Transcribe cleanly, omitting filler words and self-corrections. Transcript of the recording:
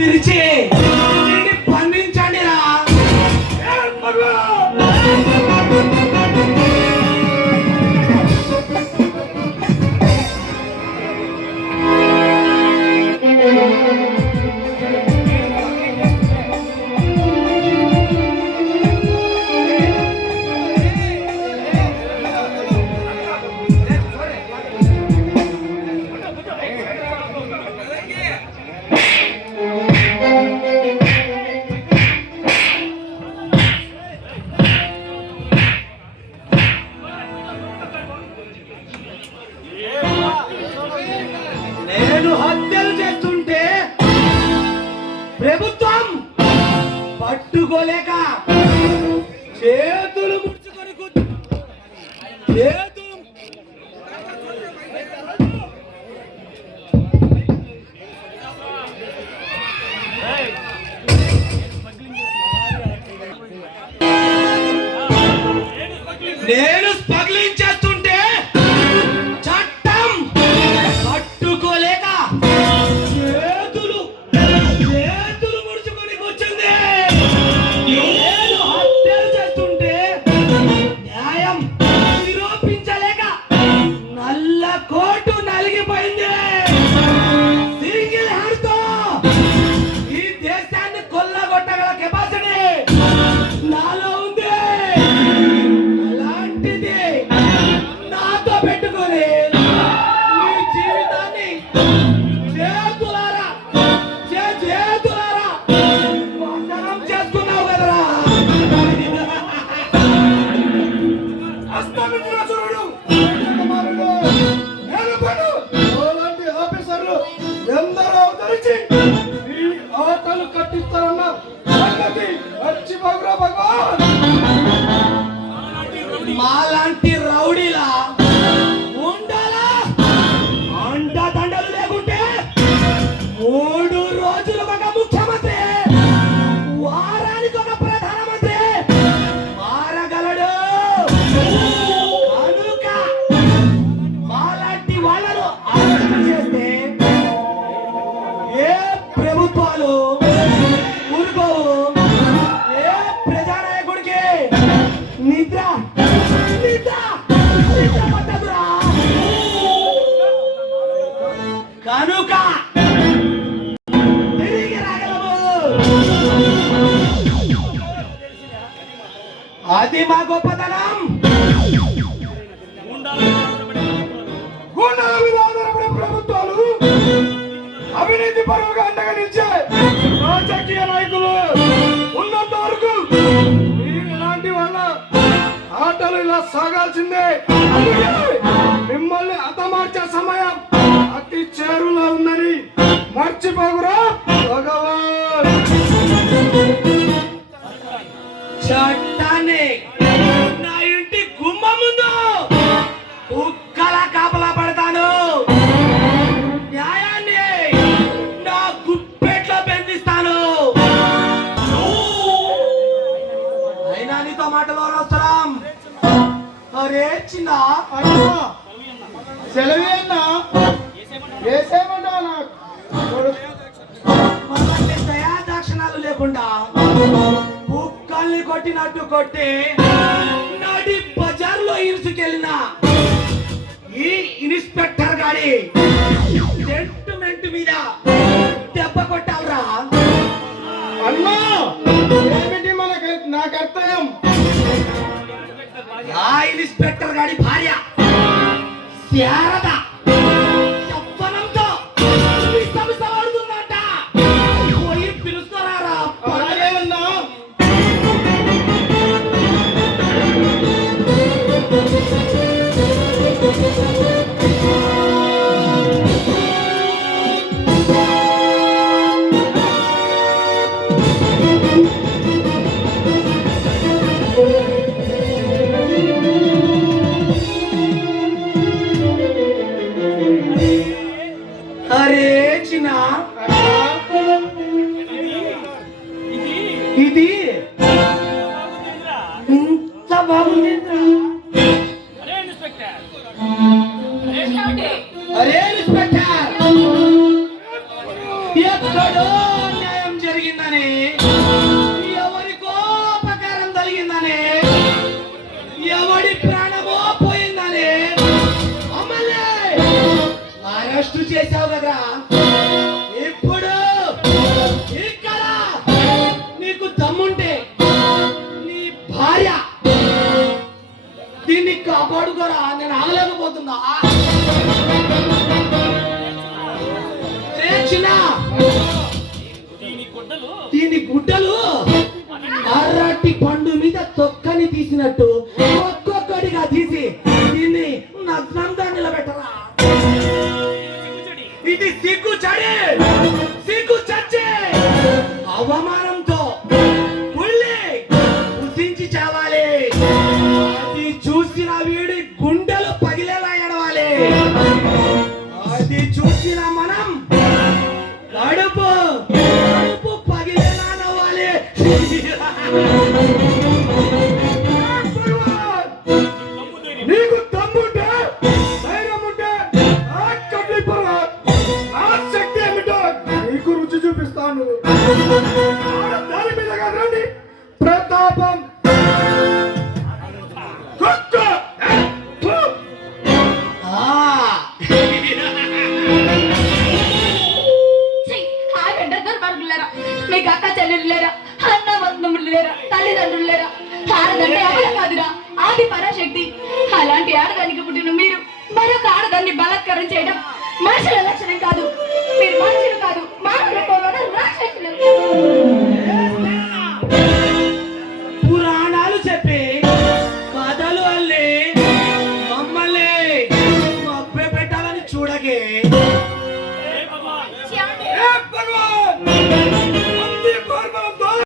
విరిచి బంధించండి రా. నేను హత్యలు చేస్తుంటే ప్రభుత్వం పట్టుకోలేక చేతులు ముడుచుకొని నేను స్మగ్లింగ్ చేస్తుంటే చట్టం పట్టుకోలేక చేతులు ముడుచుకొని కూర్చుంది. నేను హత్యలు చేస్తుంటే న్యాయం నిరూపించలేక నల్ల కోటు నలిగిపోయింది. సింగిల్ హ్యాండ్ తో ఈ దేశాన్ని కొల్లగొట్టగల కెపాసిటీ నాలో ఉంది. అలాంటిది నాతో పెట్టుకొని నీ జీవితాన్ని చేతులారా వందనం చేసుకున్నావు కదరా. అస్తమించిన చూడు అలాంటి ఆఫీసర్లు ఎందరో అవతరించి ఈ ఆటలు కట్టిస్తారన్న సంగతి మర్చిపోకురా భగవాన్. మాలాంటి రౌడీలా ఉండాలా? అండదండలు లేకుంటే 3 రోజులకు ఒక ముఖ్యమంత్రి, వారానికి ఒక ప్రధానమంత్రి మారగలడు. కనుక మాలాంటి వాళ్ళను అరెస్ట్ చేస్తే ఏ ప్రభుత్వాలు ఊరుకోవు. ఏ ప్రజానాయకుడికి నిద్ర పట్టదురా. కనుక తిరిగి రాగలము. అది మా గొప్పతనం. గుండాల మీద ఆధారపడే ప్రభుత్వాలు, అవినీతి పరువుగా అండగా నిలిచే రాజకీయ నాయకులు ఉన్నంత వరకు ఇలాంటి వాళ్ళ ఆటలు ఇలా సాగాల్సిందే. మిమ్మల్ని హతమార్చే సమయం అతి చేరులో ఉందని మర్చిపోకురా భగవాన్. చట్టాన్ని నా ఇంటి గుమ్మ ముందు కుక్కలా కాపలా పడతాను. న్యాయాన్ని నా గుప్పెట్లో బంధిస్తాను. అయినా నీతో మాటలో అవసరం. అరే చిన్న సెలవే అన్నా దయా దాక్షణాలు లేకుండా కుక్కల్ని కొట్టినట్టు కొట్టి నడి బజార్లో ఇరుసుకెళ్ళిన ఈ ఇన్స్పెక్టర్ గాడి సెంటిమెంట్ మీద దెబ్బ కొట్టాలరా అన్నా. ఏమిటి నా కర్తవ్యం? ఆ ఇన్స్పెక్టర్ గాడి భార్య శారద యవ్వనంతో విసవిసలాడుతుందంట. పోయి పిలుస్తారా? అలాగేమన్నా. అరే చిన్న ఇది ఇంత బాగుంది. అరే ఇన్స్పెక్టర్ ఎక్కడో గుడ్డలు అరటి పండు మీద తొక్కని తీసినట్టు ఒక్కొక్కడిగా తీసి దీన్ని నగ్నంగా నిలబెట్టరా. ఇది సిగ్గు చడి, సిగ్గు చచ్చే అవమానంతో కుళ్ళి కుసించి చావాలి. అది చూసిన వీడి గుండెలు పగిలేలా ఎడవాలి. అది చూసిన మనం కడుపు కడుపు పగిలేలా నవ్వాలి. నీకు దమ్ముంటే ధైర్యం ఉంటే నా శక్తి ఏమిటో నీకు రుచి చూపిస్తాను. దాని మీద కదండి ప్రతాపం. కుక్క. మీకు అక్క చెల్లెలు లేరా, అన్న బంధువులు లేరా, తల్లిదండ్రులు లేరా? ఆడదంటే ఎవరు కాదురా, ఆది పరాశక్తి. అలాంటి ఆడదానికి పుట్టిన మీరు మరొక ఆడదాన్ని బలాత్కారం చేయడం మనుషుల లక్షణం కాదు. మీరు మనుషులు కాదు, మానవుల